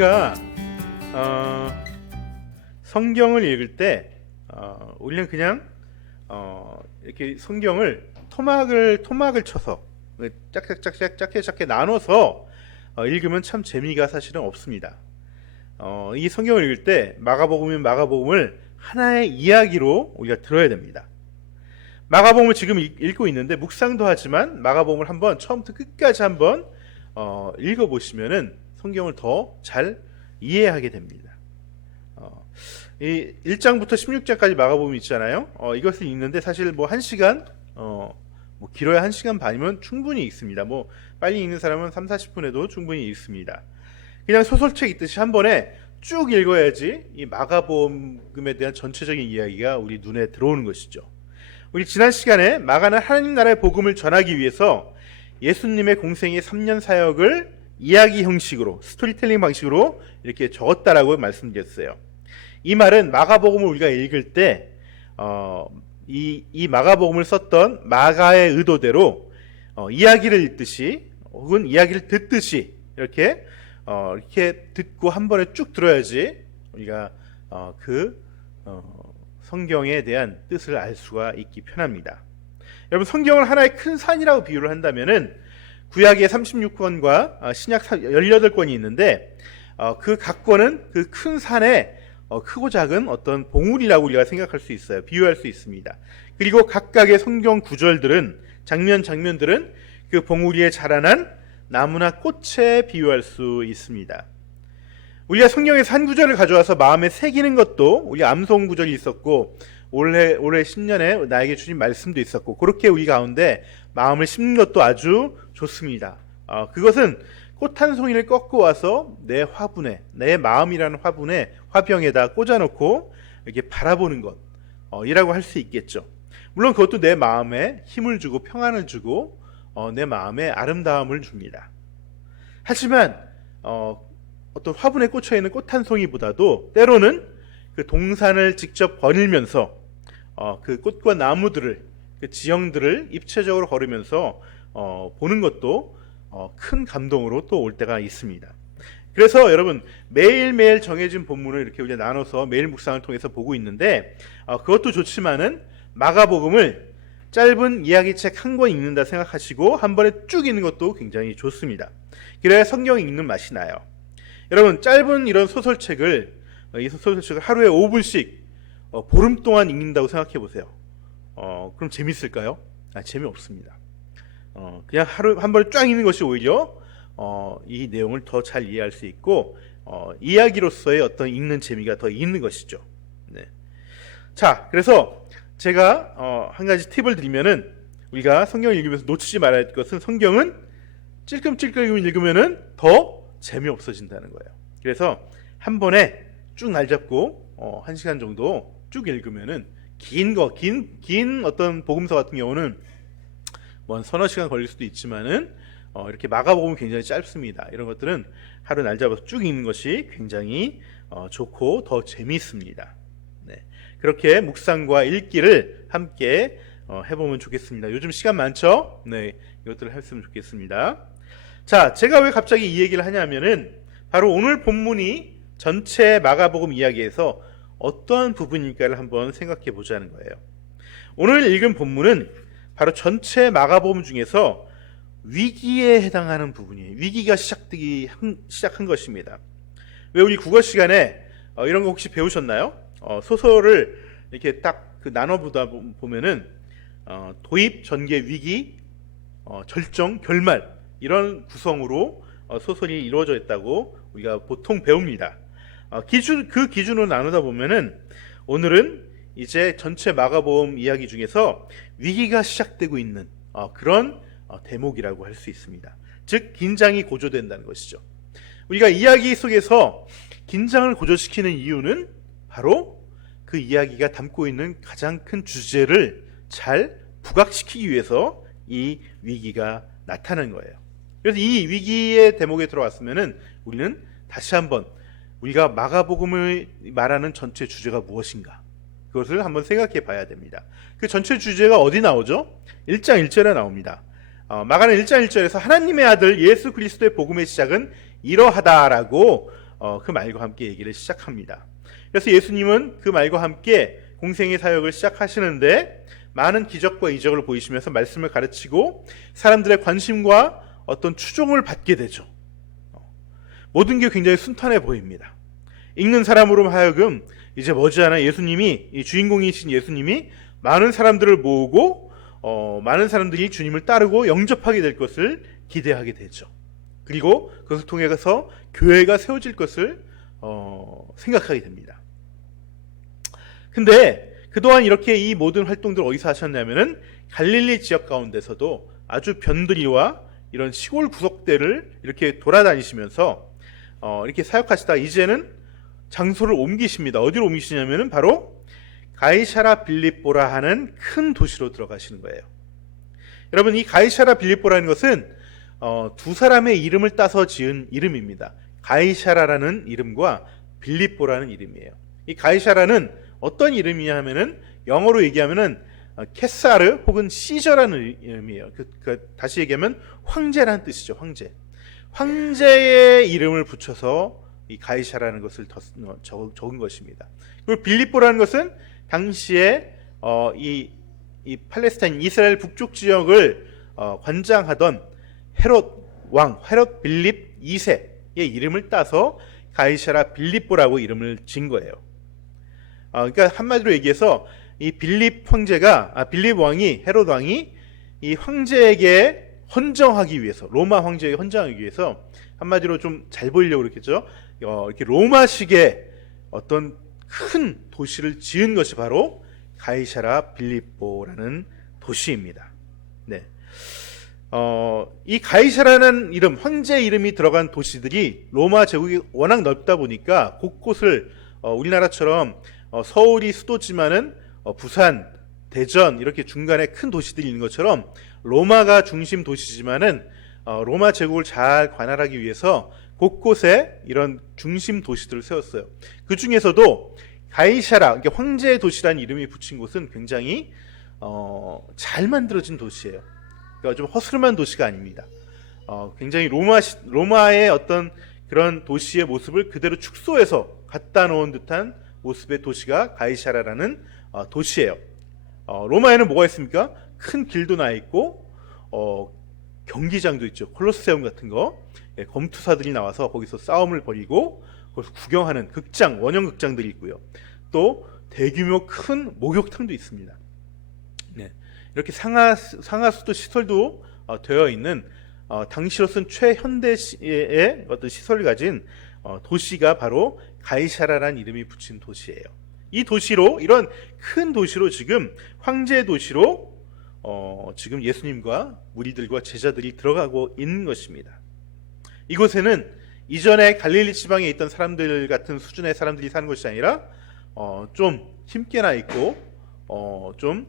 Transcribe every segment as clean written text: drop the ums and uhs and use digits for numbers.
우리가 성경을 읽을 때 우리는 그냥 이렇게 성경을 토막을 쳐서 작게 나눠서 읽으면 참 재미가 사실은 없습니다. 이 성경을 읽을 때 마가복음이면 마가복음을 하나의 이야기로 우리가 들어야 됩니다. 마가복음을 지금 읽고 있는데 묵상도 하지만 마가복음을 한번 처음부터 끝까지 한번 읽어보시면은 성경을 더 잘 이해하게 됩니다. 이 1장부터 16장까지 마가복음이 있잖아요. 이것을 읽는데 사실 뭐 1시간, 뭐 길어야 1시간 반이면 충분히 읽습니다. 뭐 빨리 읽는 사람은 30-40분에도 충분히 읽습니다. 그냥 소설책 읽듯이 한 번에 쭉 읽어야지 이 마가복음에 대한 전체적인 이야기가 우리 눈에 들어오는 것이죠. 우리 지난 시간에 마가는 하나님 나라의 복음을 전하기 위해서 예수님의 공생의 3년 사역을 이야기 형식으로, 스토리텔링 방식으로 이렇게 적었다라고 말씀드렸어요. 이 말은 마가복음을 우리가 읽을 때 이 마가복음을 썼던 마가의 의도대로 이야기를 읽듯이 혹은 이야기를 듣듯이 이렇게 듣고 한 번에 쭉 들어야지 우리가 성경에 대한 뜻을 알 수가 있기 편합니다. 여러분, 성경을 하나의 큰 산이라고 비유를 한다면은 구약의 36권과 신약 18권이 있는데 그 각 권은 그 큰 산에 크고 작은 어떤 봉우리라고 우리가 생각할 수 있어요. 비유할 수 있습니다. 그리고 각각의 성경 구절들은 장면들은 그 봉우리에 자라난 나무나 꽃에 비유할 수 있습니다. 우리가 성경에서 한 구절을 가져와서 마음에 새기는 것도 우리가 암송 구절이 있었고 올해 신년에 나에게 주신 말씀도 있었고 그렇게 우리 가운데 마음을 심는 것도 아주 좋습니다. 그것은 꽃 한 송이를 꺾고 와서 내 화분에, 내 마음이라는 화병에다 꽂아놓고 이렇게 바라보는 것이라고 할 수 있겠죠. 물론 그것도 내 마음에 힘을 주고 평안을 주고 내 마음에 아름다움을 줍니다. 하지만 어떤 화분에 꽂혀 있는 꽃 한 송이보다도 때로는 그 동산을 직접 거닐면서 그 꽃과 나무들을, 그 지형들을 입체적으로 걸으면서 보는 것도 큰 감동으로 또 올 때가 있습니다. 그래서 여러분, 매일매일 정해진 본문을 이렇게 우리가 나눠서 매일 묵상을 통해서 보고 있는데 그것도 좋지만은 마가복음을 짧은 이야기책 한 권 읽는다 생각하시고 한 번에 쭉 읽는 것도 굉장히 좋습니다. 그래야 성경 읽는 맛이 나요. 여러분, 짧은 이런 소설책을 하루에 5분씩 보름 동안 읽는다고 생각해 보세요. 그럼 재밌을까요? 재미없습니다. 그냥 하루 한 번에 쫙 읽는 것이 오히려 이 내용을 더 잘 이해할 수 있고 이야기로서의 어떤 읽는 재미가 더 있는 것이죠. 네. 자, 그래서 제가 한 가지 팁을 드리면은 우리가 성경을 읽으면서 놓치지 말아야 할 것은 성경은 찔끔찔끔 읽으면은 더 재미없어진다는 거예요. 그래서 한 번에 쭉 날 잡고 1시간 정도 쭉 읽으면은 긴 어떤 복음서 같은 경우는 뭐 한 서너 시간 걸릴 수도 있지만은 이렇게 마가복음은 굉장히 짧습니다. 이런 것들은 하루 날 잡아서 쭉 읽는 것이 굉장히 좋고 더 재미있습니다. 네. 그렇게 묵상과 읽기를 함께 해보면 좋겠습니다. 요즘 시간 많죠? 네, 이것들을 했으면 좋겠습니다. 자, 제가 왜 갑자기 이 얘기를 하냐면은 바로 오늘 본문이 전체 마가복음 이야기에서 어떠한 부분일까를 한번 생각해 보자는 거예요. 오늘 읽은 본문은 바로 전체 마가복음 중에서 위기에 해당하는 부분이에요. 위기가 시작한 것입니다. 왜 우리 국어 시간에 이런 거 혹시 배우셨나요? 소설을 이렇게 딱 나눠보다 보면은 도입, 전개, 위기, 절정, 결말 이런 구성으로 소설이 이루어져 있다고 우리가 보통 배웁니다. 그 기준으로 나누다 보면은 오늘은 이제 전체 마가복음 이야기 중에서 위기가 시작되고 있는 그런 대목이라고 할 수 있습니다. 즉 긴장이 고조된다는 것이죠. 우리가 이야기 속에서 긴장을 고조시키는 이유는 바로 그 이야기가 담고 있는 가장 큰 주제를 잘 부각시키기 위해서 이 위기가 나타나는 거예요. 그래서 이 위기의 대목에 들어왔으면은 우리는 다시 한번 우리가 마가복음을 말하는 전체 주제가 무엇인가 그것을 한번 생각해 봐야 됩니다. 그 전체 주제가 어디 나오죠? 1장 1절에 나옵니다. 마가는 1장 1절에서 하나님의 아들 예수 그리스도의 복음의 시작은 이러하다라고 그 말과 함께 얘기를 시작합니다. 그래서 예수님은 그 말과 함께 공생의 사역을 시작하시는데 많은 기적과 이적을 보이시면서 말씀을 가르치고 사람들의 관심과 어떤 추종을 받게 되죠. 모든 게 굉장히 순탄해 보입니다. 읽는 사람으로 하여금 이제 머지않아 예수님이, 이 주인공이신 예수님이 많은 사람들을 모으고 많은 사람들이 주님을 따르고 영접하게 될 것을 기대하게 되죠. 그리고 그것을 통해서 교회가 세워질 것을 생각하게 됩니다. 근데 그동안 이렇게 이 모든 활동들을 어디서 하셨냐면은 갈릴리 지역 가운데서도 아주 변두리와 이런 시골 구석대를 이렇게 돌아다니시면서 이렇게 사역하시다 이제는 장소를 옮기십니다. 어디로 옮기시냐면은 바로 가이사라 빌립보라 하는 큰 도시로 들어가시는 거예요. 여러분, 이 가이사라 빌립보라는 것은 두 사람의 이름을 따서 지은 이름입니다. 가이사라라는 이름과 빌립보라는 이름이에요. 이 가이사라는 어떤 이름이냐 하면은 영어로 얘기하면은 케사르 혹은 시저라는 이름이에요. 다시 얘기하면 황제라는 뜻이죠. 황제. 황제의 이름을 붙여서 이 가이사라는 것을 적은 것입니다. 그리고 빌립보라는 것은 당시에 이 팔레스타인 이스라엘 북쪽 지역을 관장하던 헤롯 빌립 2세의 이름을 따서 가이사라 빌립보라고 이름을 지은 거예요. 그러니까 한마디로 얘기해서 이 빌립 왕이, 헤롯 왕이 이 황제에게 헌정하기 위해서, 로마 황제에게 헌정하기 위해서 한마디로 좀 잘 보이려고 그랬겠죠. 이렇게 로마식의 어떤 큰 도시를 지은 것이 바로 가이사라 빌립보라는 도시입니다. 네. 이 가이사라는 이름, 황제 이름이 들어간 도시들이 로마 제국이 워낙 넓다 보니까 곳곳을 우리나라처럼 서울이 수도지만은 부산, 대전 이렇게 중간에 큰 도시들이 있는 것처럼 로마가 중심 도시지만은 로마 제국을 잘 관할하기 위해서 곳곳에 이런 중심 도시들을 세웠어요. 그 중에서도 가이사라, 그러니까 황제의 도시라는 이름이 붙인 곳은 굉장히 잘 만들어진 도시예요. 그러니까 좀 허스름한 도시가 아닙니다. 굉장히 로마의 어떤 그런 도시의 모습을 그대로 축소해서 갖다 놓은 듯한 모습의 도시가 가이사라라는 도시예요. 로마에는 뭐가 있습니까? 큰 길도 나 있고 경기장도 있죠. 콜로세움 같은 거. 검투사들이 나와서 거기서 싸움을 벌이고 거기서 구경하는 극장, 원형 극장들이 있고요. 또 대규모 큰 목욕탕도 있습니다. 네. 이렇게 상하수도 시설도 되어 있는 당시로서는 최현대의 어떤 시설을 가진 도시가 바로 가이사라라는 이름이 붙인 도시예요. 이 도시로, 이런 큰 도시로 지금 황제의 도시로 지금 예수님과 무리들과 제자들이 들어가고 있는 것입니다. 이곳에는 이전에 갈릴리 지방에 있던 사람들 같은 수준의 사람들이 사는 것이 아니라 좀 힘께나 있고 좀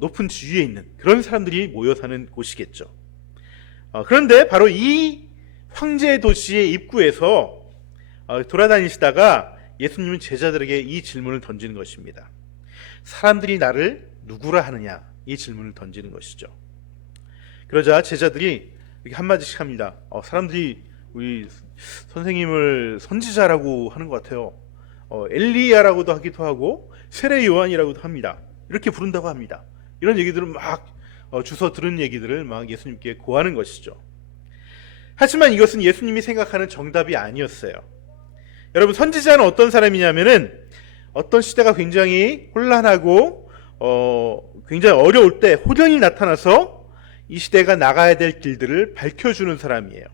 높은 지위에 있는 그런 사람들이 모여 사는 곳이겠죠. 그런데 바로 이 황제의 도시의 입구에서 돌아다니시다가 예수님은 제자들에게 이 질문을 던지는 것입니다. 사람들이 나를 누구라 하느냐? 이 질문을 던지는 것이죠. 그러자 제자들이 이렇게 한마디씩 합니다. 사람들이 우리 선생님을 선지자라고 하는 것 같아요. 엘리야라고도 하기도 하고 세례 요한이라고도 합니다. 이렇게 부른다고 합니다. 이런 얘기들을 막 주워 들은 얘기들을 막 예수님께 고하는 것이죠. 하지만 이것은 예수님이 생각하는 정답이 아니었어요. 여러분, 선지자는 어떤 사람이냐면은 어떤 시대가 굉장히 혼란하고 굉장히 어려울 때 호련히 나타나서 이 시대가 나가야 될 길들을 밝혀주는 사람이에요.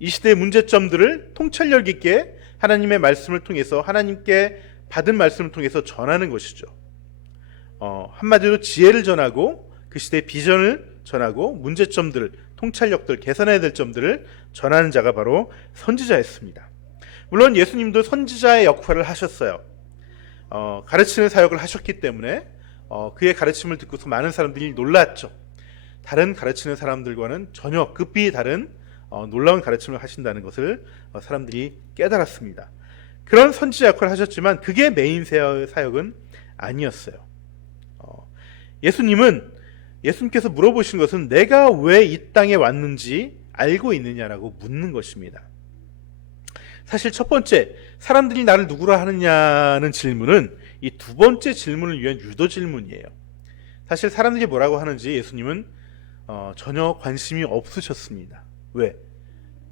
이 시대의 문제점들을 통찰력 있게 하나님의 말씀을 통해서, 하나님께 받은 말씀을 통해서 전하는 것이죠. 한마디로 지혜를 전하고 그 시대의 비전을 전하고 문제점들을, 통찰력들, 개선해야 될 점들을 전하는 자가 바로 선지자였습니다. 물론 예수님도 선지자의 역할을 하셨어요. 가르치는 사역을 하셨기 때문에 그의 가르침을 듣고서 많은 사람들이 놀랐죠. 다른 가르치는 사람들과는 전혀 급히 다른 놀라운 가르침을 하신다는 것을 사람들이 깨달았습니다. 그런 선지자 역할을 하셨지만 그게 메인 사역은 아니었어요. 예수님께서 물어보신 것은 내가 왜 이 땅에 왔는지 알고 있느냐라고 묻는 것입니다. 사실 첫 번째, 사람들이 나를 누구라 하느냐는 질문은 이 두 번째 질문을 위한 유도 질문이에요. 사실 사람들이 뭐라고 하는지 예수님은 전혀 관심이 없으셨습니다. 왜?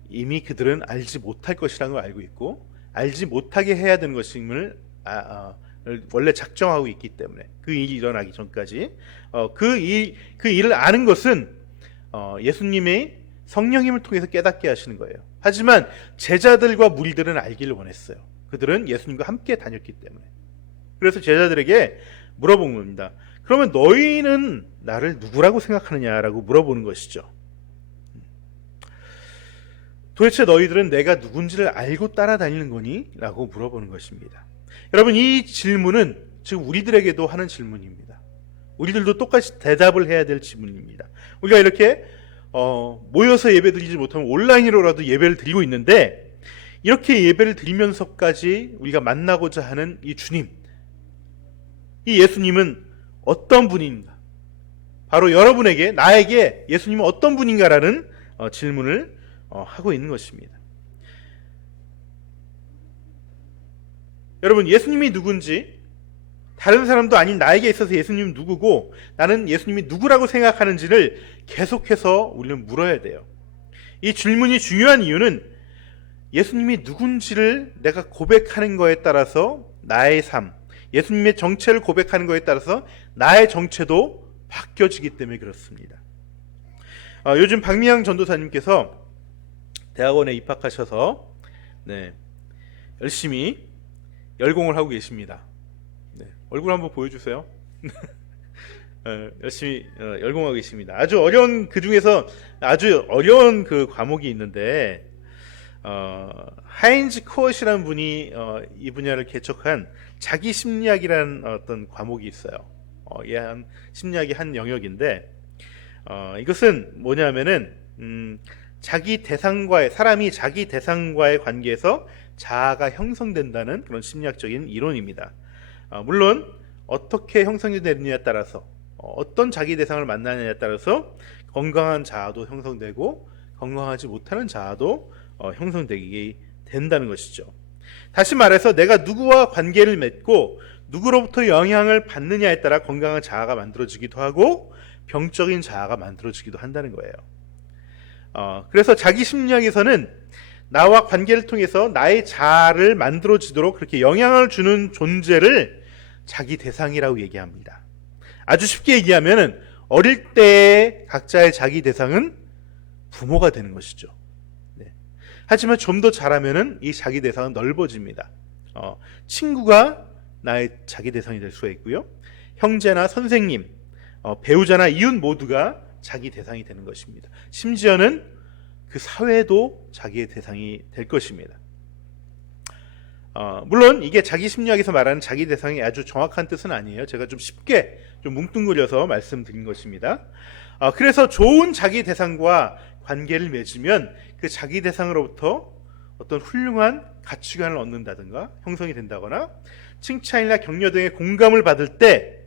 이미 그들은 알지 못할 것이라는 걸 알고 있고, 알지 못하게 해야 되는 것임을 원래 작정하고 있기 때문에, 그 일이 일어나기 전까지 그 일을 아는 것은 예수님의 성령님을 통해서 깨닫게 하시는 거예요. 하지만 제자들과 무리들은 알기를 원했어요. 그들은 예수님과 함께 다녔기 때문에. 그래서 제자들에게 물어본 겁니다. 그러면 너희는 나를 누구라고 생각하느냐라고 물어보는 것이죠. 도대체 너희들은 내가 누군지를 알고 따라다니는 거니? 라고 물어보는 것입니다. 여러분, 이 질문은 지금 우리들에게도 하는 질문입니다. 우리들도 똑같이 대답을 해야 될 질문입니다. 우리가 이렇게 모여서 예배 드리지 못하면 온라인으로라도 예배를 드리고 있는데, 이렇게 예배를 드리면서까지 우리가 만나고자 하는 이 주님, 이 예수님은 어떤 분인가? 바로 여러분에게, 나에게 예수님은 어떤 분인가라는 질문을 하고 있는 것입니다. 여러분, 예수님이 누군지, 다른 사람도 아닌 나에게 있어서 예수님은 누구고 나는 예수님이 누구라고 생각하는지를 계속해서 우리는 물어야 돼요. 이 질문이 중요한 이유는 예수님이 누군지를 내가 고백하는 거에 따라서 나의 삶, 예수님의 정체를 고백하는 거에 따라서 나의 정체도 바뀌어지기 때문에 그렇습니다. 요즘 박미양 전도사님께서 대학원에 입학하셔서 열심히 열공을 하고 계십니다. 얼굴 한번 보여주세요. 열심히 열공하고 계십니다. 아주 어려운, 그 중에서 아주 어려운 그 과목이 있는데, 하인즈 코엇이라는 분이 이 분야를 개척한 자기 심리학이라는 어떤 과목이 있어요. 한 심리학의 한 영역인데, 이것은 뭐냐면은 사람이 자기 대상과의 관계에서 자아가 형성된다는 그런 심리학적인 이론입니다. 물론 어떻게 형성이 되느냐에 따라서, 어떤 자기 대상을 만나느냐에 따라서 건강한 자아도 형성되고 건강하지 못하는 자아도 형성되게 된다는 것이죠. 다시 말해서 내가 누구와 관계를 맺고 누구로부터 영향을 받느냐에 따라 건강한 자아가 만들어지기도 하고 병적인 자아가 만들어지기도 한다는 거예요. 그래서 자기 심리학에서는 나와 관계를 통해서 나의 자아를 만들어지도록 그렇게 영향을 주는 존재를 자기 대상이라고 얘기합니다. 아주 쉽게 얘기하면 어릴 때 각자의 자기 대상은 부모가 되는 것이죠. 하지만 좀 더 자라면은 이 자기 대상은 넓어집니다. 친구가 나의 자기 대상이 될 수가 있고요. 형제나 선생님, 배우자나 이웃 모두가 자기 대상이 되는 것입니다. 심지어는 그 사회도 자기의 대상이 될 것입니다. 물론 이게 자기 심리학에서 말하는 자기 대상이 아주 정확한 뜻은 아니에요. 제가 좀 쉽게 좀 뭉뚱그려서 말씀드린 것입니다. 그래서 좋은 자기 대상과 관계를 맺으면 그 자기 대상으로부터 어떤 훌륭한 가치관을 얻는다든가 형성이 된다거나 칭찬이나 격려 등의 공감을 받을 때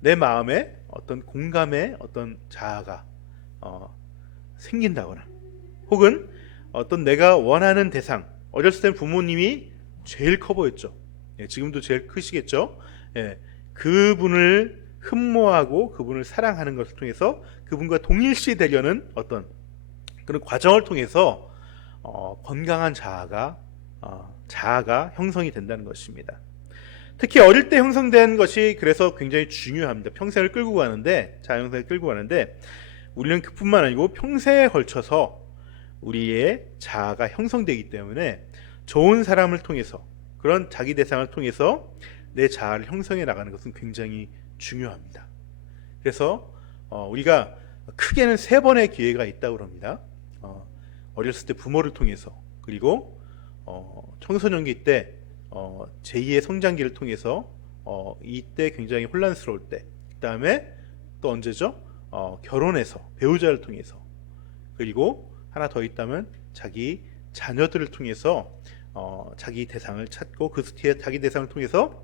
내 마음에 어떤 공감의 어떤 자아가 생긴다거나, 혹은 어떤 내가 원하는 대상, 어렸을 땐 부모님이 제일 커 보였죠. 지금도 제일 크시겠죠. 그분을 흠모하고 그분을 사랑하는 것을 통해서 그분과 동일시 되려는 어떤 그런 과정을 통해서 건강한 자아가 형성이 된다는 것입니다. 특히 어릴 때 형성된 것이 그래서 굉장히 중요합니다. 평생을 끌고 가는데, 자형생을 끌고 가는데, 우리는 그뿐만 아니고 평생에 걸쳐서 우리의 자아가 형성되기 때문에 좋은 사람을 통해서, 그런 자기 대상을 통해서 내 자아를 형성해 나가는 것은 굉장히 중요합니다. 그래서 우리가 크게는 3번의 기회가 있다고 합니다. 어렸을 때 부모를 통해서, 그리고 청소년기 때 제2의 성장기를 통해서, 이때 굉장히 혼란스러울 때, 그 다음에 또 언제죠? 결혼해서 배우자를 통해서, 그리고 하나 더 있다면 자기 자녀들을 통해서 자기 대상을 찾고 그 뒤에 자기 대상을 통해서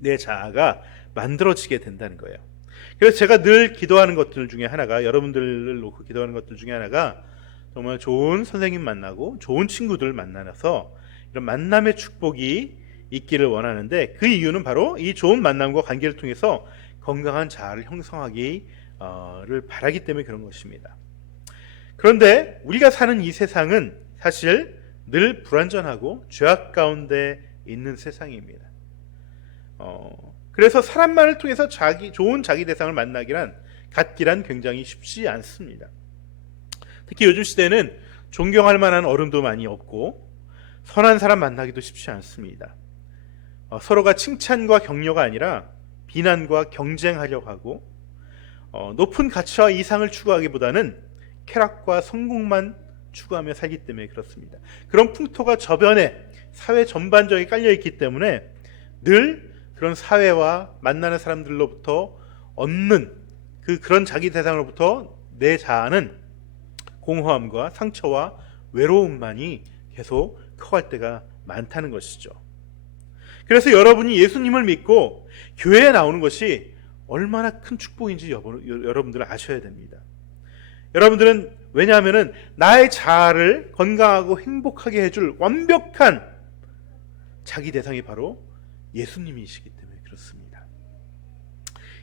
내 자아가 만들어지게 된다는 거예요. 그래서 제가 늘 기도하는 것들 중에 하나가, 여러분들을 놓고 기도하는 것들 중에 하나가 정말 좋은 선생님 만나고 좋은 친구들 만나서 이런 만남의 축복이 있기를 원하는데, 그 이유는 바로 이 좋은 만남과 관계를 통해서 건강한 자아를 형성하기를 바라기 때문에 그런 것입니다. 그런데 우리가 사는 이 세상은 사실 늘 불완전하고 죄악 가운데 있는 세상입니다. 그래서 사람만을 통해서 좋은 자기 대상을 갖기란 굉장히 쉽지 않습니다. 특히 요즘 시대는 존경할 만한 어른도 많이 없고 선한 사람 만나기도 쉽지 않습니다. 서로가 칭찬과 격려가 아니라 비난과 경쟁하려고 하고, 높은 가치와 이상을 추구하기보다는 쾌락과 성공만 추구하며 살기 때문에 그렇습니다. 그런 풍토가 저변에 사회 전반적에 깔려있기 때문에 늘 그런 사회와 만나는 사람들로부터 얻는 그런 자기 대상으로부터 내 자아는 공허함과 상처와 외로움만이 계속 커갈 때가 많다는 것이죠. 그래서 여러분이 예수님을 믿고 교회에 나오는 것이 얼마나 큰 축복인지 여러분들은 아셔야 됩니다. 여러분들은 왜냐하면 나의 자아를 건강하고 행복하게 해줄 완벽한 자기 대상이 바로 예수님이시기 때문에 그렇습니다.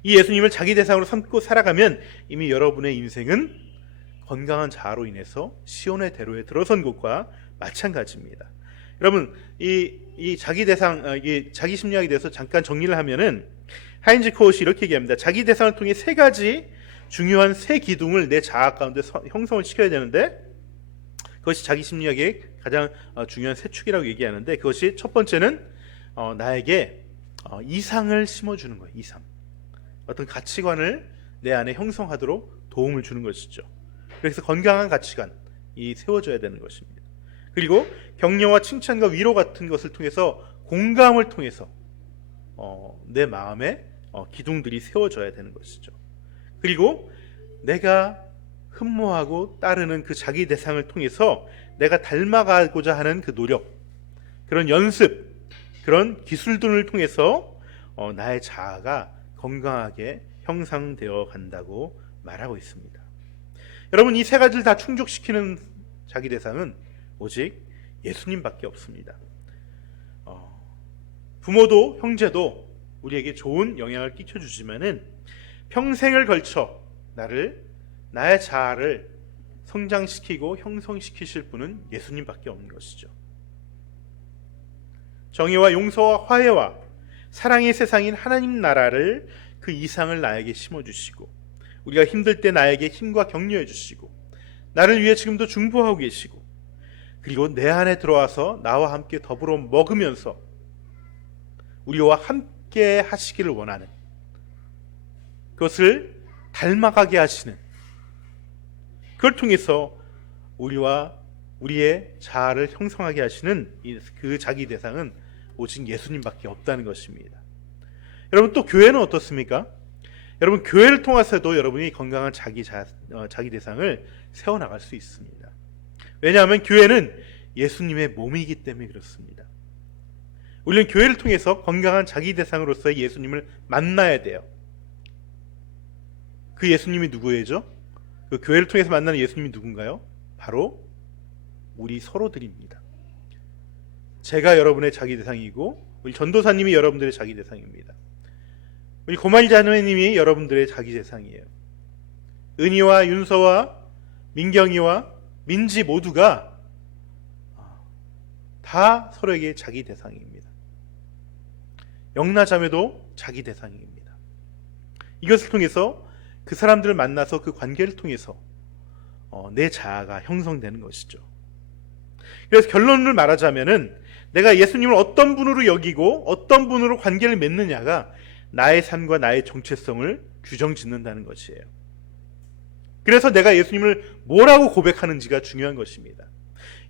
이 예수님을 자기 대상으로 삼고 살아가면 이미 여러분의 인생은 건강한 자아로 인해서 시온의 대로에 들어선 것과 마찬가지입니다. 여러분, 이 자기 대상, 자기 심리학에 대해서 잠깐 정리를 하면은 하인즈 코엇이 이렇게 얘기합니다. 자기 대상을 통해 세 가지 중요한 세 기둥을 내 자아 가운데 형성을 시켜야 되는데, 그것이 자기 심리학의 가장 중요한 세 축이라고 얘기하는데, 그것이 첫 번째는 나에게 이상을 심어주는 거예요. 이상, 어떤 가치관을 내 안에 형성하도록 도움을 주는 것이죠. 그래서 건강한 가치관이 세워져야 되는 것입니다. 그리고 격려와 칭찬과 위로 같은 것을 통해서, 공감을 통해서 내 마음에 기둥들이 세워져야 되는 것이죠. 그리고 내가 흠모하고 따르는 그 자기 대상을 통해서 내가 닮아가고자 하는 그 노력, 그런 연습, 그런 기술들을 통해서 나의 자아가 건강하게 형성되어 간다고 말하고 있습니다. 여러분, 이 세 가지를 다 충족시키는 자기 대상은 오직 예수님밖에 없습니다. 부모도 형제도 우리에게 좋은 영향을 끼쳐주지만은 평생을 걸쳐 나의 자아를 성장시키고 형성시키실 분은 예수님밖에 없는 것이죠. 정의와 용서와 화해와 사랑의 세상인 하나님 나라를, 그 이상을 나에게 심어주시고, 우리가 힘들 때 나에게 힘과 격려해 주시고, 나를 위해 지금도 중보하고 계시고, 그리고 내 안에 들어와서 나와 함께 더불어 먹으면서 우리와 함께 하시기를 원하는, 그것을 닮아가게 하시는, 그걸 통해서 우리의 자아를 형성하게 하시는 그 자기 대상은 오직 예수님밖에 없다는 것입니다. 여러분, 또 교회는 어떻습니까? 여러분, 교회를 통해서도 여러분이 건강한 자기 대상을 세워나갈 수 있습니다. 왜냐하면 교회는 예수님의 몸이기 때문에 그렇습니다. 우리는 교회를 통해서 건강한 자기 대상으로서의 예수님을 만나야 돼요. 그 예수님이 누구예요? 그 교회를 통해서 만나는 예수님이 누군가요? 바로 우리 서로들입니다. 제가 여러분의 자기 대상이고, 우리 전도사님이 여러분들의 자기 대상입니다. 우리 고말리 자매님이 여러분들의 자기 대상이에요. 은희와 윤서와 민경이와 민지 모두가 다 서로에게 자기 대상입니다. 영나 자매도 자기 대상입니다. 이것을 통해서 그 사람들을 만나서 그 관계를 통해서 내 자아가 형성되는 것이죠. 그래서 결론을 말하자면은 내가 예수님을 어떤 분으로 여기고 어떤 분으로 관계를 맺느냐가 나의 삶과 나의 정체성을 규정짓는다는 것이에요. 그래서 내가 예수님을 뭐라고 고백하는지가 중요한 것입니다.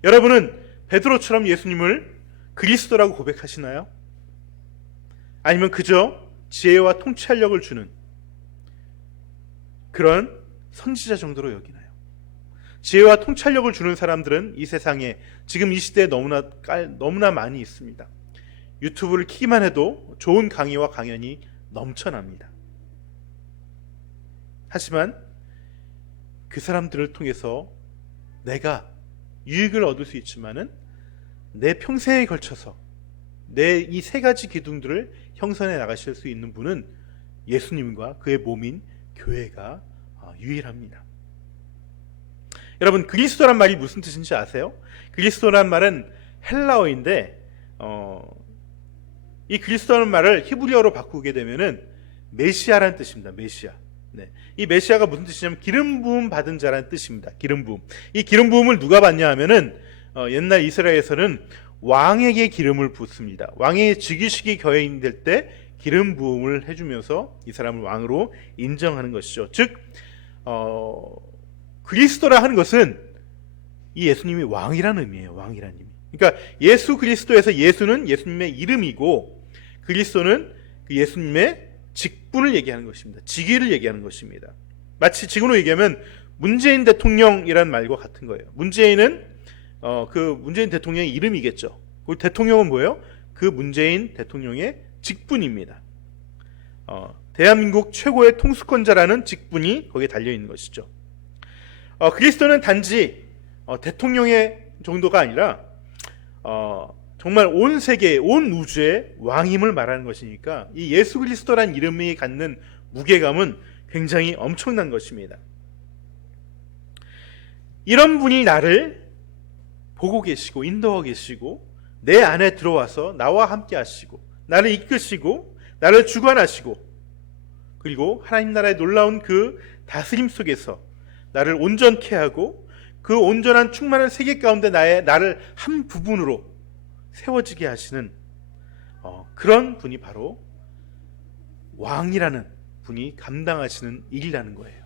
여러분은 베드로처럼 예수님을 그리스도라고 고백하시나요? 아니면 그저 지혜와 통찰력을 주는 그런 선지자 정도로 여기나요? 지혜와 통찰력을 주는 사람들은 이 세상에 지금 이 시대에 너무나 많이 있습니다. 유튜브를 키기만 해도 좋은 강의와 강연이 넘쳐납니다. 하지만 그 사람들을 통해서 내가 유익을 얻을 수 있지만은 내 평생에 걸쳐서 내 이 세 가지 기둥들을 형성해 나가실 수 있는 분은 예수님과 그의 몸인 교회가 유일합니다. 여러분, 그리스도란 말이 무슨 뜻인지 아세요? 그리스도란 말은 헬라어인데 이 그리스도라는 말을 히브리어로 바꾸게 되면은 메시아라는 뜻입니다. 메시아. 네. 이 메시아가 무슨 뜻이냐면 기름 부음 받은 자라는 뜻입니다. 기름 부음. 이 기름 부음을 누가 받냐 하면은 옛날 이스라엘에서는 왕에게 기름을 붓습니다. 왕의 즉위식이 거행될 때 기름 부음을 해주면서 이 사람을 왕으로 인정하는 것이죠. 즉 그리스도라 하는 것은 이 예수님이 왕이라는 의미예요. 왕이라는 의미. 그러니까 예수 그리스도에서 예수는 예수님의 이름이고 그리스도는 그 예수님의 직분을 얘기하는 것입니다. 직위를 얘기하는 것입니다. 마치 지금으로 얘기하면 문재인 대통령이라는 말과 같은 거예요. 문재인은 그 문재인 대통령의 이름이겠죠. 그 대통령은 뭐예요? 그 문재인 대통령의 직분입니다. 대한민국 최고의 통수권자라는 직분이 거기에 달려 있는 것이죠. 그리스도는 단지 대통령의 정도가 아니라 정말 온 세계, 온 우주의 왕임을 말하는 것이니까 이 예수 그리스도란 이름이 갖는 무게감은 굉장히 엄청난 것입니다. 이런 분이 나를 보고 계시고 인도하고 계시고 내 안에 들어와서 나와 함께 하시고 나를 이끄시고 나를 주관하시고 그리고 하나님 나라의 놀라운 그 다스림 속에서 나를 온전케 하고 그 온전한 충만한 세계 가운데 나를 한 부분으로 세워지게 하시는 그런 분이 바로 왕이라는 분이 감당하시는 일이라는 거예요.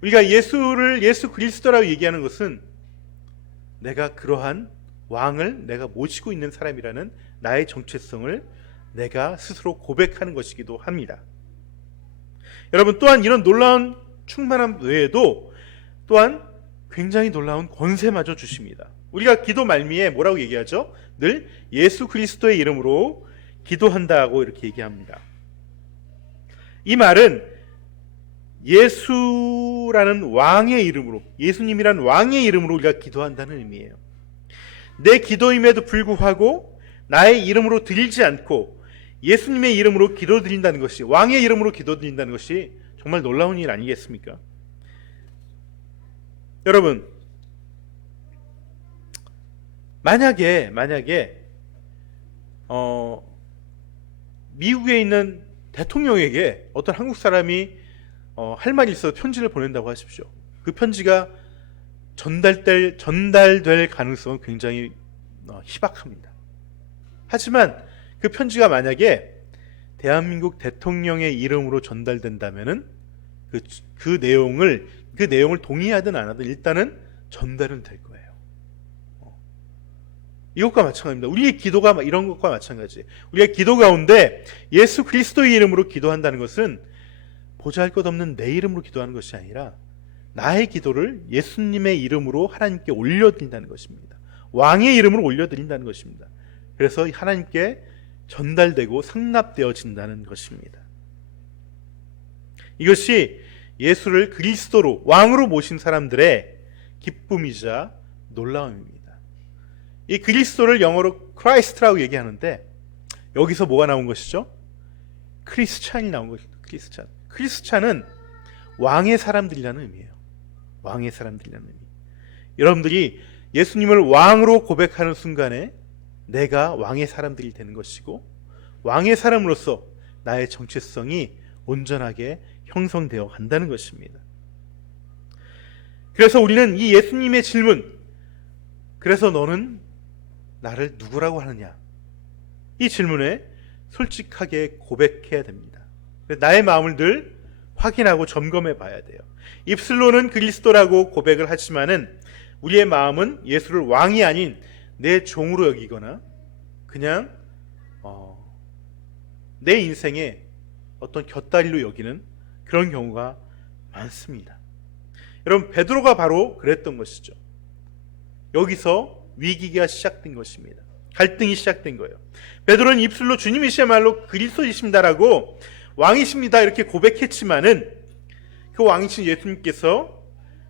우리가 예수 그리스도라고 얘기하는 것은 내가 그러한 왕을 내가 모시고 있는 사람이라는 나의 정체성을 내가 스스로 고백하는 것이기도 합니다. 여러분, 또한 이런 놀라운 충만함 외에도 또한 굉장히 놀라운 권세마저 주십니다. 우리가 기도 말미에 뭐라고 얘기하죠? 늘 예수 그리스도의 이름으로 기도한다고 이렇게 얘기합니다. 이 말은 예수라는 왕의 이름으로, 예수님이란 왕의 이름으로 우리가 기도한다는 의미예요. 내 기도임에도 불구하고 나의 이름으로 드리지 않고 예수님의 이름으로 기도드린다는 것이, 왕의 이름으로 기도드린다는 것이 정말 놀라운 일 아니겠습니까? 여러분, 만약에 미국에 있는 대통령에게 어떤 한국 사람이 할 말이 있어서 편지를 보낸다고 하십시오. 그 편지가 전달될 가능성은 굉장히 희박합니다. 하지만 그 편지가 만약에 대한민국 대통령의 이름으로 전달된다면은 그 내용을 동의하든 안 하든 일단은 전달은 될 거예요. 이것과 마찬가지입니다. 우리의 기도가 이런 것과 마찬가지. 우리의 기도 가운데 예수 그리스도의 이름으로 기도한다는 것은 보잘것없는 내 이름으로 기도하는 것이 아니라 나의 기도를 예수님의 이름으로 하나님께 올려드린다는 것입니다. 왕의 이름으로 올려드린다는 것입니다. 그래서 하나님께 전달되고 상납되어진다는 것입니다. 이것이 예수를 그리스도로 왕으로 모신 사람들의 기쁨이자 놀라움입니다. 이 그리스도를 영어로 크라이스트라고 얘기하는데 여기서 뭐가 나온 것이죠? 크리스찬이 나온 것이죠. 크리스찬은 왕의 사람들이라는 의미예요. 왕의 사람들이라는 의미. 여러분들이 예수님을 왕으로 고백하는 순간에 내가 왕의 사람들이 되는 것이고 왕의 사람으로서 나의 정체성이 온전하게 형성되어 간다는 것입니다. 그래서 우리는 이 예수님의 질문, 그래서 너는 나를 누구라고 하느냐? 이 질문에 솔직하게 고백해야 됩니다. 나의 마음을 늘 확인하고 점검해 봐야 돼요. 입술로는 그리스도라고 고백을 하지만은 우리의 마음은 예수를 왕이 아닌 내 종으로 여기거나 그냥 내 인생의 어떤 곁다리로 여기는 그런 경우가 많습니다. 여러분, 베드로가 바로 그랬던 것이죠. 여기서 위기가 시작된 것입니다. 갈등이 시작된 거예요. 베드로는 입술로 주님이시야말로 그리스도이십니다라고 왕이십니다 이렇게 고백했지만은 그 왕이신 예수님께서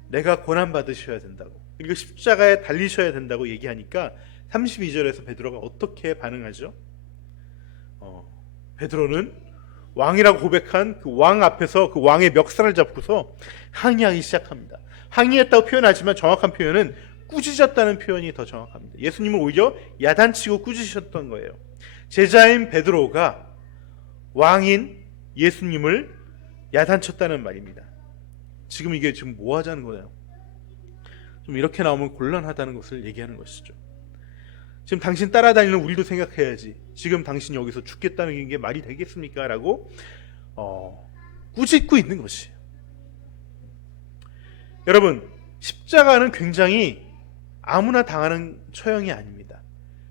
내가 고난받으셔야 된다고, 그리고 십자가에 달리셔야 된다고 얘기하니까 32절에서 베드로가 어떻게 반응하죠? 베드로는 왕이라고 고백한 그 왕 앞에서 그 왕의 멱살을 잡고서 항의하기 시작합니다. 항의했다고 표현하지만 정확한 표현은 꾸짖었다는 표현이 더 정확합니다. 예수님을 오히려 야단치고 꾸짖으셨던 거예요. 제자인 베드로가 왕인 예수님을 야단쳤다는 말입니다. 지금 이게 지금 뭐 하자는 거예요? 좀 이렇게 나오면 곤란하다는 것을 얘기하는 것이죠. 지금 당신 따라다니는 우리도 생각해야지. 지금 당신이 여기서 죽겠다는 게 말이 되겠습니까? 라고 꾸짖고 있는 것이에요. 여러분, 십자가는 굉장히 아무나 당하는 처형이 아닙니다.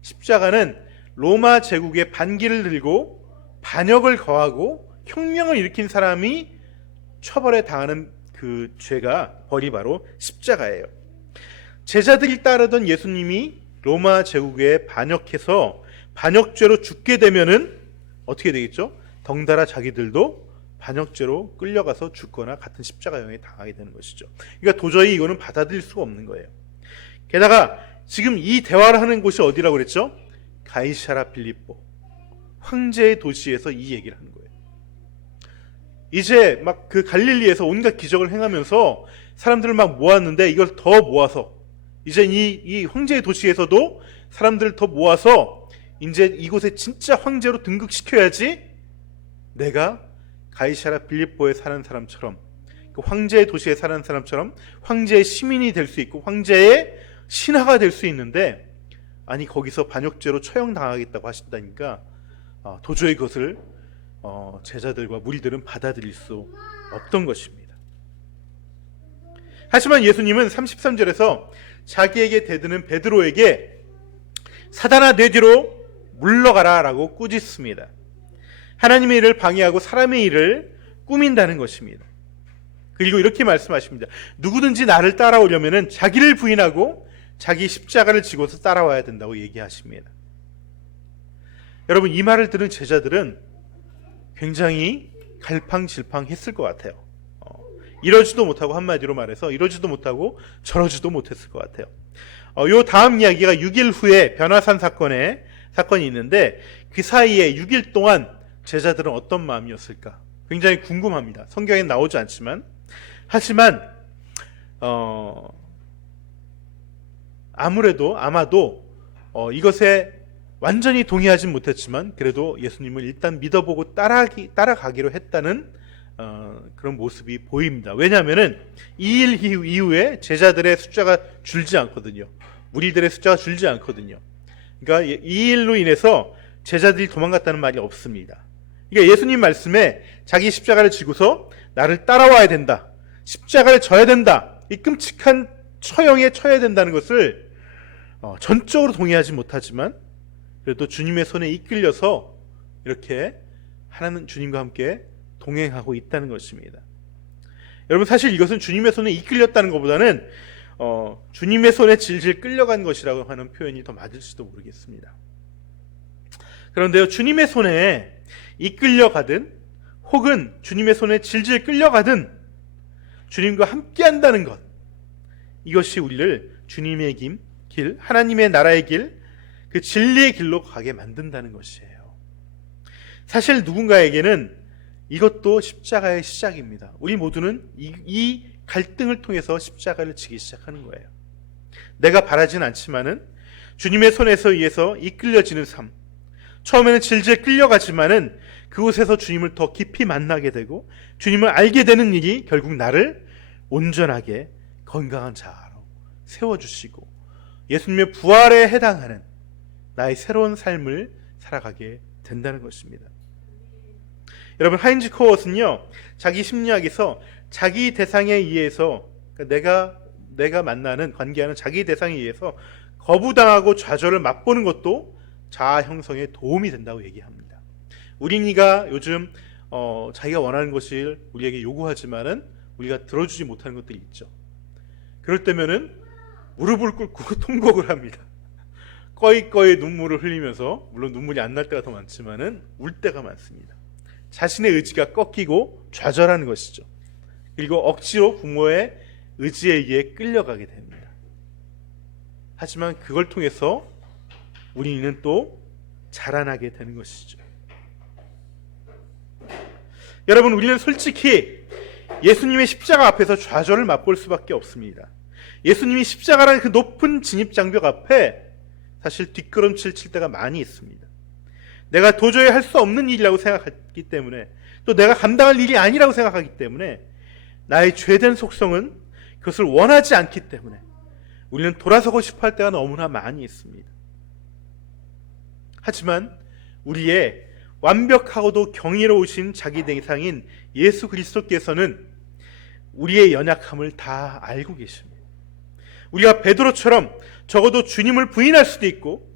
십자가는 로마 제국의 반기를 들고 반역을 거하고 혁명을 일으킨 사람이 처벌에 당하는 그 죄가 벌이 바로 십자가예요. 제자들이 따르던 예수님이 로마 제국에 반역해서 반역죄로 죽게 되면은 어떻게 되겠죠? 덩달아 자기들도 반역죄로 끌려가서 죽거나 같은 십자가형에 당하게 되는 것이죠. 그러니까 도저히 이거는 받아들일 수가 없는 거예요. 게다가 지금 이 대화를 하는 곳이 어디라고 그랬죠? 가이사라 빌립보, 황제의 도시에서 이 얘기를 하는 거예요. 이제 막 그 갈릴리에서 온갖 기적을 행하면서 사람들을 막 모았는데 이걸 더 모아서 이제 이 황제의 도시에서도 사람들을 더 모아서 이제 이곳에 진짜 황제로 등극시켜야지 내가 가이사라 빌립보에 사는 사람처럼, 그 황제의 도시에 사는 사람처럼 황제의 시민이 될 수 있고 황제의 신하가 될 수 있는데, 아니 거기서 반역죄로 처형당하겠다고 하신다니까 도저히 그것을 제자들과 무리들은 받아들일 수 없던 것입니다. 하지만 예수님은 33절에서 자기에게 대드는 베드로에게 사단아 내 뒤로 물러가라 라고 꾸짖습니다. 하나님의 일을 방해하고 사람의 일을 꾸민다는 것입니다. 그리고 이렇게 말씀하십니다. 누구든지 나를 따라오려면 자기를 부인하고 자기 십자가를 지고서 따라와야 된다고 얘기하십니다. 여러분, 이 말을 들은 제자들은 굉장히 갈팡질팡했을 것 같아요. 이러지도 못하고, 한마디로 말해서 이러지도 못하고 저러지도 못했을 것 같아요. 요 다음 이야기가 6일 후에 변화산 사건이 있는데 그 사이에 6일 동안 제자들은 어떤 마음이었을까? 굉장히 궁금합니다. 성경에 나오지 않지만, 하지만 아마도 이것에 완전히 동의하진 못했지만 그래도 예수님을 일단 믿어보고 따라가기로 했다는 그런 모습이 보입니다. 왜냐하면은 2일 이후에 제자들의 숫자가 줄지 않거든요. 무리들의 숫자가 줄지 않거든요. 그러니까 2일로 인해서 제자들이 도망갔다는 말이 없습니다. 그러니까 예수님 말씀에 자기 십자가를 지고서 나를 따라와야 된다, 십자가를 져야 된다, 이 끔찍한 처형에 처해야 된다는 것을 전적으로 동의하지 못하지만 그래도 주님의 손에 이끌려서 이렇게 하나님 주님과 함께 동행하고 있다는 것입니다. 여러분, 사실 이것은 주님의 손에 이끌렸다는 것보다는 주님의 손에 질질 끌려간 것이라고 하는 표현이 더 맞을지도 모르겠습니다. 그런데요, 주님의 손에 이끌려가든 혹은 주님의 손에 질질 끌려가든 주님과 함께 한다는 것, 이것이 우리를 주님의 길, 하나님의 나라의 길, 그 진리의 길로 가게 만든다는 것이에요. 사실 누군가에게는 이것도 십자가의 시작입니다. 우리 모두는 이 갈등을 통해서 십자가를 지기 시작하는 거예요. 내가 바라진 않지만은 주님의 손에서 의해서 이끌려지는 삶, 처음에는 질질 끌려가지만은 그곳에서 주님을 더 깊이 만나게 되고 주님을 알게 되는 일이 결국 나를 온전하게 건강한 자아로 세워주시고 예수님의 부활에 해당하는 나의 새로운 삶을 살아가게 된다는 것입니다. 여러분, 하인즈 코어스는요, 자기 심리학에서 자기 대상에 의해서, 그러니까 내가 만나는, 관계하는 자기 대상에 의해서 거부당하고 좌절을 맛보는 것도 자아 형성에 도움이 된다고 얘기합니다. 우리가 요즘 자기가 원하는 것을 우리에게 요구하지만은 우리가 들어주지 못하는 것들이 있죠. 그럴 때면은 무릎을 꿇고 통곡을 합니다. 꺼이꺼이 눈물을 흘리면서, 물론 눈물이 안 날 때가 더 많지만은 울 때가 많습니다. 자신의 의지가 꺾이고 좌절하는 것이죠. 그리고 억지로 부모의 의지에 의해 끌려가게 됩니다. 하지만 그걸 통해서 우리는 또 자라나게 되는 것이죠. 여러분, 우리는 솔직히 예수님의 십자가 앞에서 좌절을 맛볼 수밖에 없습니다. 예수님이 십자가라는 그 높은 진입장벽 앞에 사실 뒷걸음질 칠 때가 많이 있습니다. 내가 도저히 할 수 없는 일이라고 생각했기 때문에, 또 내가 감당할 일이 아니라고 생각하기 때문에, 나의 죄된 속성은 그것을 원하지 않기 때문에 우리는 돌아서고 싶어 할 때가 너무나 많이 있습니다. 하지만 우리의 완벽하고도 경이로우신 자기 대상인 예수 그리스도께서는 우리의 연약함을 다 알고 계십니다. 우리가 베드로처럼 적어도 주님을 부인할 수도 있고,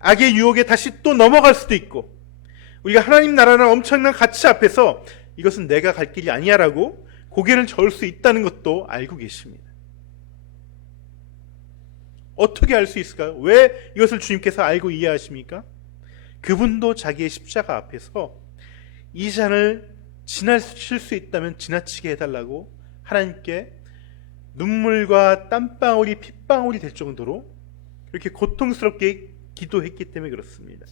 악의 유혹에 다시 또 넘어갈 수도 있고, 우리가 하나님 나라는 엄청난 가치 앞에서 이것은 내가 갈 길이 아니야 라고 고개를 저을 수 있다는 것도 알고 계십니다. 어떻게 알 수 있을까요? 왜 이것을 주님께서 알고 이해하십니까? 그분도 자기의 십자가 앞에서 이 잔을 지나칠 수 있다면 지나치게 해달라고 하나님께 눈물과 땀방울이 핏방울이 될 정도로 그렇게 고통스럽게 기도했기 때문에 그렇습니다.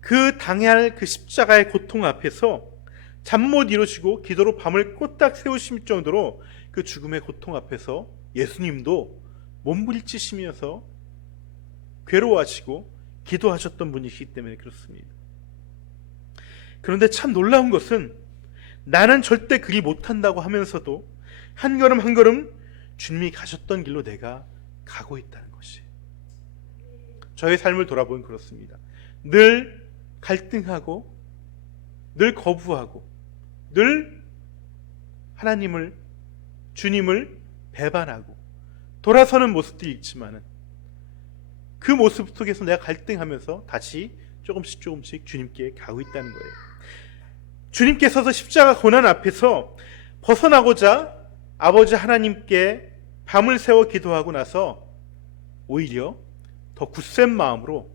그 당할 그 십자가의 고통 앞에서 잠 못 이루시고 기도로 밤을 꼬딱 세우실 정도로 그 죽음의 고통 앞에서 예수님도 몸부림치시면서 괴로워하시고 기도하셨던 분이시기 때문에 그렇습니다. 그런데 참 놀라운 것은 나는 절대 그리 못한다고 하면서도 한 걸음 한 걸음 주님이 가셨던 길로 내가 가고 있다는 것이, 저의 삶을 돌아보면 그렇습니다. 늘 갈등하고, 늘 거부하고, 늘 하나님을, 주님을 배반하고 돌아서는 모습들이 있지만은 그 모습 속에서 내가 갈등하면서 다시 조금씩 주님께 가고 있다는 거예요. 주님께서도 십자가 고난 앞에서 벗어나고자 아버지 하나님께 밤을 새워 기도하고 나서 오히려 더 굳센 마음으로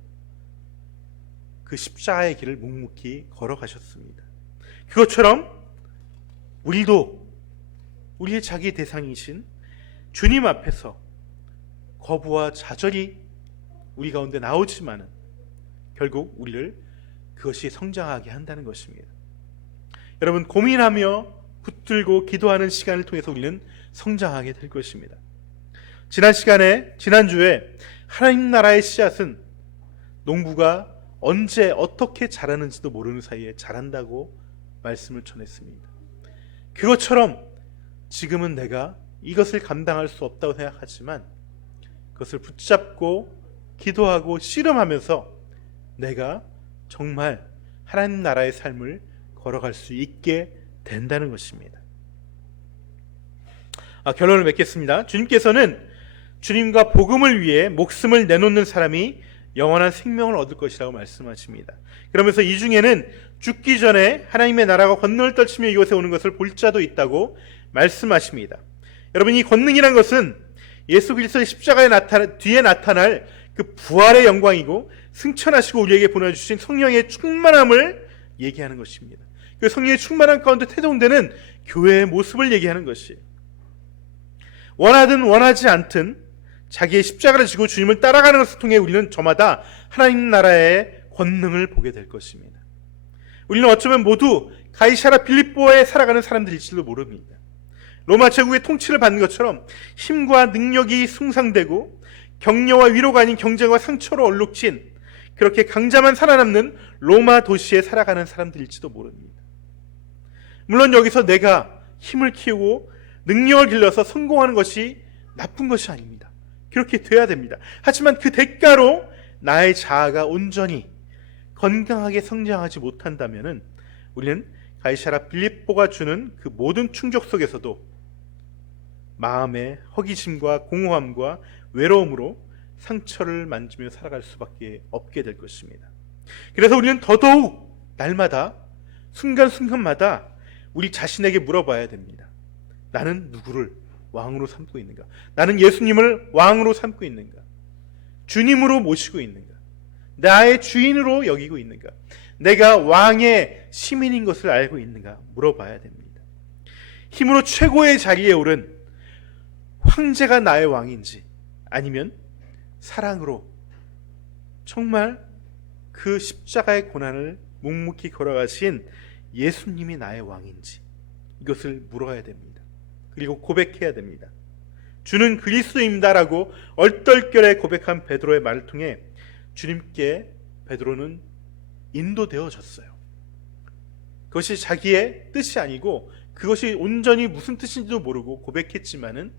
그 십자가의 길을 묵묵히 걸어가셨습니다. 그것처럼 우리도 우리의 자기 대상이신 주님 앞에서 거부와 좌절이 우리 가운데 나오지만은 결국 우리를 그것이 성장하게 한다는 것입니다. 여러분, 고민하며 붙들고 기도하는 시간을 통해서 우리는 성장하게 될 것입니다. 지난주에 하나님 나라의 씨앗은 농부가 언제 어떻게 자라는지도 모르는 사이에 자란다고 말씀을 전했습니다. 그것처럼 지금은 내가 이것을 감당할 수 없다고 생각하지만 그것을 붙잡고 기도하고 씨름하면서 내가 정말 하나님 나라의 삶을 걸어갈 수 있게 된다는 것입니다. 결론을 맺겠습니다. 주님께서는 주님과 복음을 위해 목숨을 내놓는 사람이 영원한 생명을 얻을 것이라고 말씀하십니다. 그러면서 이 중에는 죽기 전에 하나님의 나라가 권능을 떨치며 이곳에 오는 것을 볼 자도 있다고 말씀하십니다. 여러분, 이 권능이란 것은 예수 그리스도의 십자가에 뒤에 나타날 그 부활의 영광이고 승천하시고 우리에게 보내주신 성령의 충만함을 얘기하는 것입니다. 그 성령의 충만함 가운데 태동되는 교회의 모습을 얘기하는 것이에요. 원하든 원하지 않든 자기의 십자가를 지고 주님을 따라가는 것을 통해 우리는 저마다 하나님 나라의 권능을 보게 될 것입니다. 우리는 어쩌면 모두 가이사라 빌립보에 살아가는 사람들일지도 모릅니다. 로마 제국의 통치를 받는 것처럼 힘과 능력이 숭상되고 격려와 위로가 아닌 경쟁과 상처로 얼룩진 그렇게 강자만 살아남는 로마 도시에 살아가는 사람들일지도 모릅니다. 물론 여기서 내가 힘을 키우고 능력을 길러서 성공하는 것이 나쁜 것이 아닙니다. 그렇게 돼야 됩니다. 하지만 그 대가로 나의 자아가 온전히 건강하게 성장하지 못한다면 우리는 가이사라 빌립보가 주는 그 모든 충격 속에서도 마음의 허기짐과 공허함과 외로움으로 상처를 만지며 살아갈 수밖에 없게 될 것입니다. 그래서 우리는 더더욱 날마다 순간순간마다 우리 자신에게 물어봐야 됩니다. 나는 누구를 왕으로 삼고 있는가? 나는 예수님을 왕으로 삼고 있는가? 주님으로 모시고 있는가? 나의 주인으로 여기고 있는가? 내가 왕의 시민인 것을 알고 있는가? 물어봐야 됩니다. 힘으로 최고의 자리에 오른 황제가 나의 왕인지, 아니면 사랑으로 정말 그 십자가의 고난을 묵묵히 걸어가신 예수님이 나의 왕인지, 이것을 물어야 됩니다. 그리고 고백해야 됩니다. 주는 그리스도입니다라고 얼떨결에 고백한 베드로의 말을 통해 주님께 베드로는 인도되어졌어요. 그것이 자기의 뜻이 아니고 그것이 온전히 무슨 뜻인지도 모르고 고백했지만은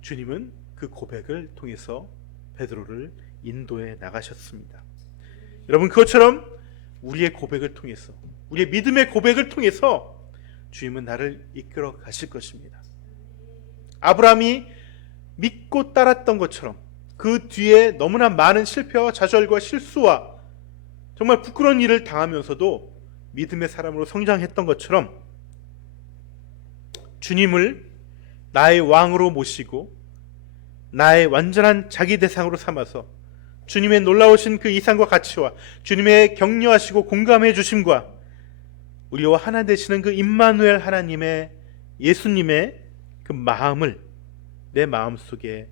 주님은 그 고백을 통해서 베드로를 인도해 나가셨습니다. 여러분, 그것처럼 우리의 고백을 통해서, 우리의 믿음의 고백을 통해서 주님은 나를 이끌어 가실 것입니다. 아브라함이 믿고 따랐던 것처럼 그 뒤에 너무나 많은 실패와 좌절과 실수와 정말 부끄러운 일을 당하면서도 믿음의 사람으로 성장했던 것처럼 주님을 나의 왕으로 모시고 나의 완전한 자기 대상으로 삼아서 주님의 놀라우신 그 이상과 가치와 주님의 격려하시고 공감해 주심과 우리와 하나 되시는 그 임마누엘 하나님의, 예수님의 그 마음을 내 마음속에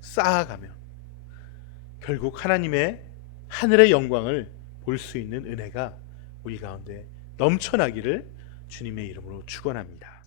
쌓아가면 결국 하나님의 하늘의 영광을 볼 수 있는 은혜가 우리 가운데 넘쳐나기를 주님의 이름으로 축원합니다.